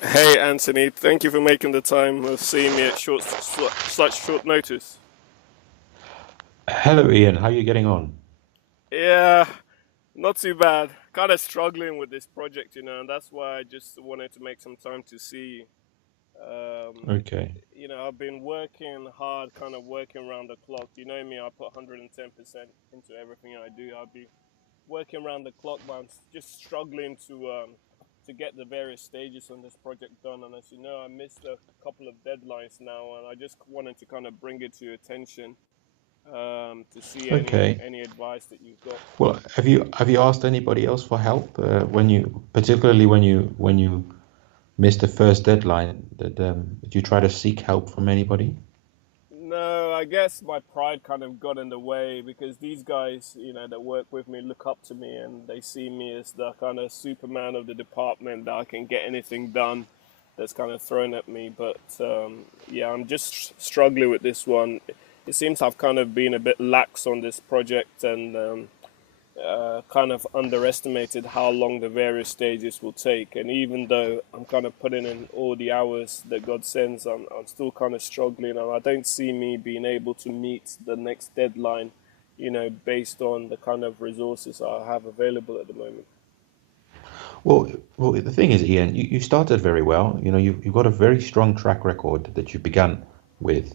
Hey Anthony, thank you for making the time of seeing me at such short notice. Hello, Ian. How are you getting on? Yeah, not too bad. Kind of struggling with this project, and that's why I just wanted to make some time to see. Um, Okay. I've been working hard, kind of working around the clock. You know me, I put 110% into everything I do. I'll be working around the clock, but I'm just struggling to get the various stages on this project done. And as you know, I missed a couple of deadlines now, and I just wanted to kind of bring it to your attention to see Okay. any advice that you've got. Well, have you asked anybody else for help when you, particularly when you missed the first deadline? Did you try to seek help from anybody? No, I guess my pride kind of got in the way because these guys, that work with me look up to me and they see me as the kind of Superman of the department that I can get anything done that's kind of thrown at me. But yeah, I'm just struggling with this one. It seems I've kind of been a bit lax on this project and kind of underestimated how long the various stages will take. And even though I'm kind of putting in all the hours that God sends, I'm still kind of struggling. And I don't see me being able to meet the next deadline, based on the kind of resources I have available at the moment. Well, the thing is, Ian, you started very well. You've got a very strong track record that you began with.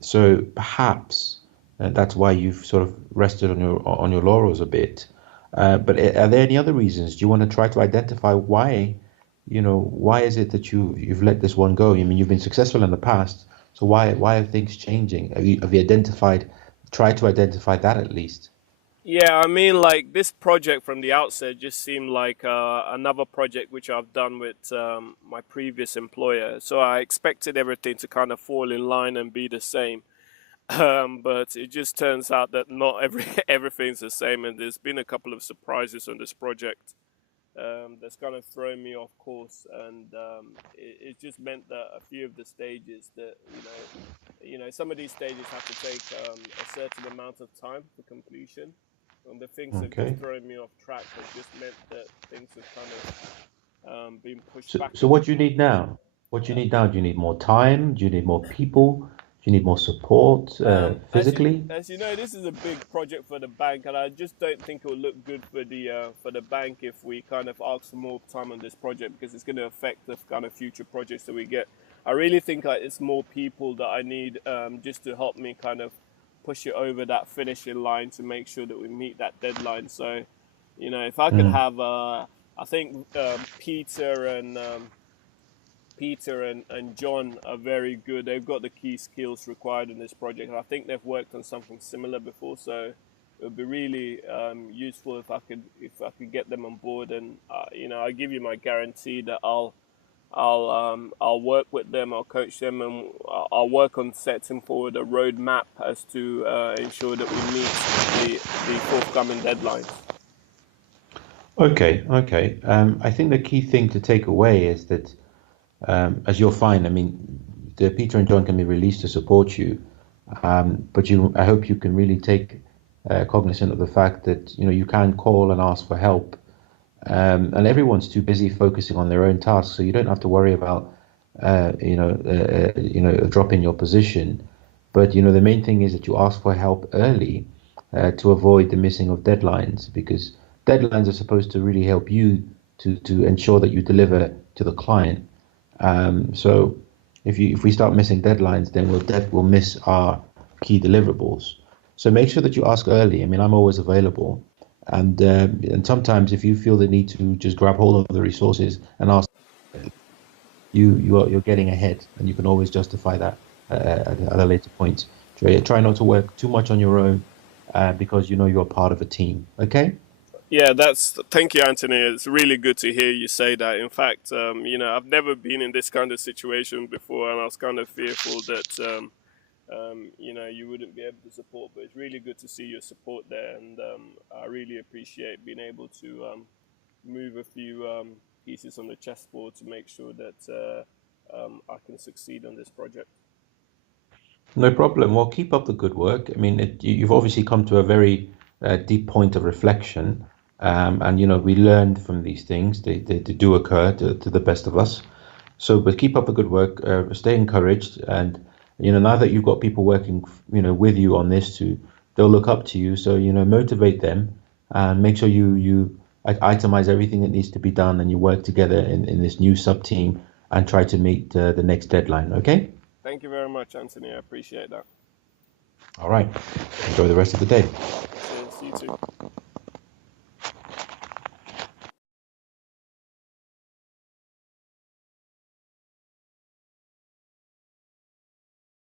So perhaps that's why you've sort of rested on your laurels a bit. But are there any other reasons? Do you want to try to identify why is it that you've let this one go? I mean, you've been successful in the past, so why are things changing? Have you tried to identify that at least? Yeah, I mean, like this project from the outset just seemed like another project which I've done with my previous employer. So I expected everything to kind of fall in line and be the same. But it just turns out that not everything's the same, and there's been a couple of surprises on this project that's kind of thrown me off course, and it just meant that a few of the stages that some of these stages have to take a certain amount of time for completion, and the things that have just Okay. thrown me off track have just meant that things have kind of been pushed So, back a so what bit. do you need now? What do you need now? Do you need more time? Do you need more people? Do you need more support physically? As you know, this is a big project for the bank, and I just don't think it will look good for the bank if we kind of ask for more time on this project because it's going to affect the kind of future projects that we get. I really think it's more people that I need just to help me kind of push it over that finishing line to make sure that we meet that deadline. So, if I could Mm, have, I think Peter and John are very good. They've got the key skills required in this project, and I think they've worked on something similar before. So it would be really useful if I could get them on board. And I give you my guarantee that I'll work with them. I'll coach them, and I'll work on setting forward a roadmap as to ensure that we meet the forthcoming deadlines. okay. I think the key thing to take away is that, as you'll find, I mean, the Peter and John can be released to support you, but I hope you can really take cognizant of the fact that you can call and ask for help, and everyone's too busy focusing on their own tasks, so you don't have to worry about dropping your position. But the main thing is that you ask for help early to avoid the missing of deadlines, because deadlines are supposed to really help you to ensure that you deliver to the client. So if we start missing deadlines, then we'll miss our key deliverables. So make sure that you ask early. I mean, I'm always available, and sometimes if you feel the need to just grab hold of the resources and ask, you're getting ahead, and you can always justify that at a later point. Try not to work too much on your own, because you're part of a team. Okay. Yeah, thank you, Anthony. It's really good to hear you say that. In fact, I've never been in this kind of situation before, and I was kind of fearful that, you wouldn't be able to support. But it's really good to see your support there, and I really appreciate being able to move a few pieces on the chessboard to make sure that I can succeed on this project. No problem. Well, keep up the good work. I mean, you've obviously come to a very deep point of reflection. And we learned from these things. They do occur to the best of us. So, but keep up the good work. Stay encouraged, and now that you've got people working, with you on this, they'll look up to you. So, motivate them, and make sure you itemize everything that needs to be done, and you work together in this new sub team and try to meet the next deadline. Okay. Thank you very much, Anthony. I appreciate that. All right. Enjoy the rest of the day. Cheers. You too.